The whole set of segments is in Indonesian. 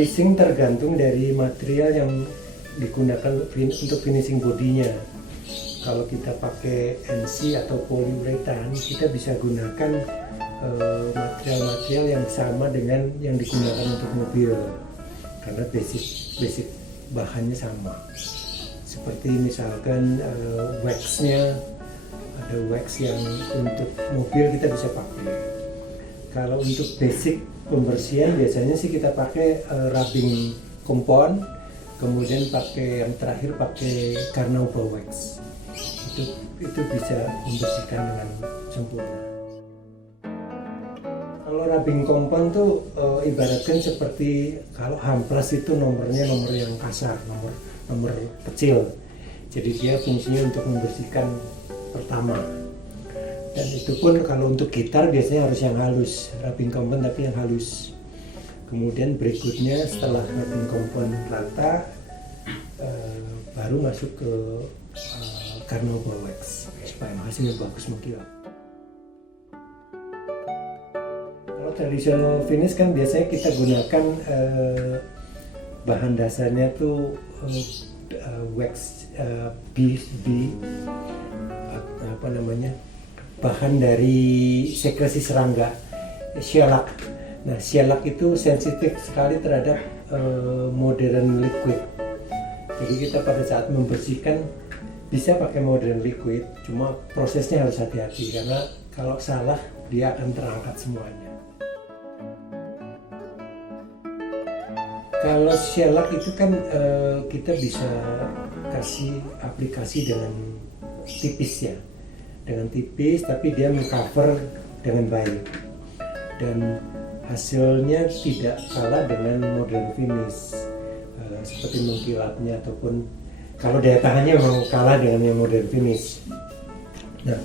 Polishing tergantung dari material yang digunakan untuk finishing bodinya. Kalau kita pakai NC atau poliuretan, kita bisa gunakan material-material yang sama dengan yang digunakan untuk mobil, karena basic bahannya sama. Seperti misalkan waxnya, ada wax yang untuk mobil kita bisa pakai. Kalau untuk basic pembersihan biasanya sih kita pakai rubbing compound, kemudian pakai yang terakhir pakai Carnauba wax. Itu bisa membersihkan dengan sempurna. Kalau rubbing compound tuh ibaratkan seperti kalau hampers itu nomornya nomor yang kasar, nomor kecil. Jadi dia fungsinya untuk membersihkan pertama. Dan itu pun kalau untuk gitar biasanya harus yang halus, rubbing compound tapi yang halus. Kemudian berikutnya setelah rubbing compound rata, baru masuk ke Carnauba wax supaya hasilnya bagus mengkilap. Kalau traditional finish kan biasanya kita gunakan bahan dasarnya tuh wax bahan dari sekresi serangga, shellac. Nah, shellac itu sensitif sekali terhadap modern liquid. Jadi kita pada saat membersihkan bisa pakai modern liquid, cuma prosesnya harus hati-hati karena kalau salah dia akan terangkat semuanya. Kalau shellac itu kan kita bisa kasih aplikasi dengan tipis ya, dengan tipis tapi dia mengcover dengan baik dan hasilnya tidak kalah dengan modern finish seperti mengkilapnya ataupun kalau daya tahannya memang kalah dengan yang modern finish. Nah,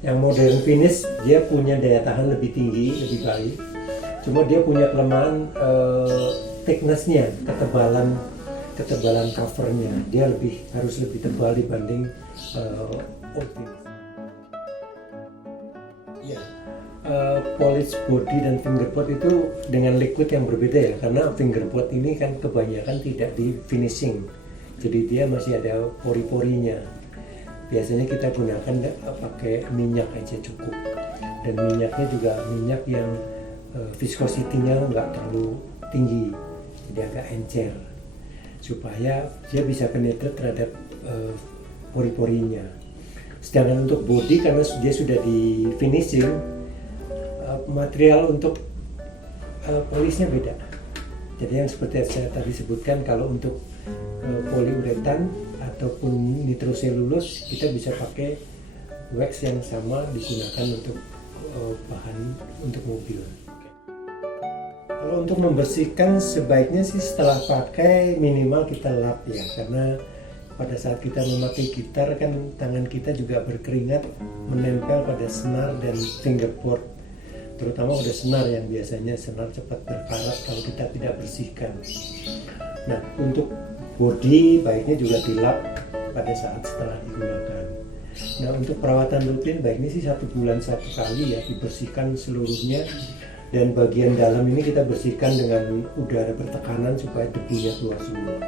yang modern finish dia punya daya tahan lebih tinggi, lebih baik, cuma dia punya kelemahan thickness-nya, ketebalan covernya dia harus lebih tebal dibanding old finish. Ya, polish body dan fingerboard itu dengan liquid yang berbeda ya, karena fingerboard ini kan kebanyakan tidak di finishing, jadi dia masih ada pori-porinya. Biasanya kita gunakan pakai minyak aja cukup, dan minyaknya juga minyak yang viscosity-nya nggak terlalu tinggi, jadi agak encer supaya dia bisa penetrate terhadap pori-porinya. Sedangkan untuk body karena dia sudah di finishing, material untuk polishnya beda. Jadi yang seperti saya tadi sebutkan, kalau untuk poliuretan ataupun nitroselulose kita bisa pakai wax yang sama digunakan untuk bahan untuk mobil. Kalau untuk membersihkan sebaiknya sih setelah pakai minimal kita lap ya, karena pada saat kita memakai gitar kan tangan kita juga berkeringat menempel pada senar dan fingerboard, terutama pada senar yang biasanya senar cepat berkarat kalau kita tidak bersihkan. Nah, untuk body baiknya juga dilap pada saat setelah digunakan. Nah, untuk perawatan rutin baiknya sih 1 bulan 1 kali ya, dibersihkan seluruhnya, dan bagian dalam ini kita bersihkan dengan udara bertekanan supaya debunya keluar semua.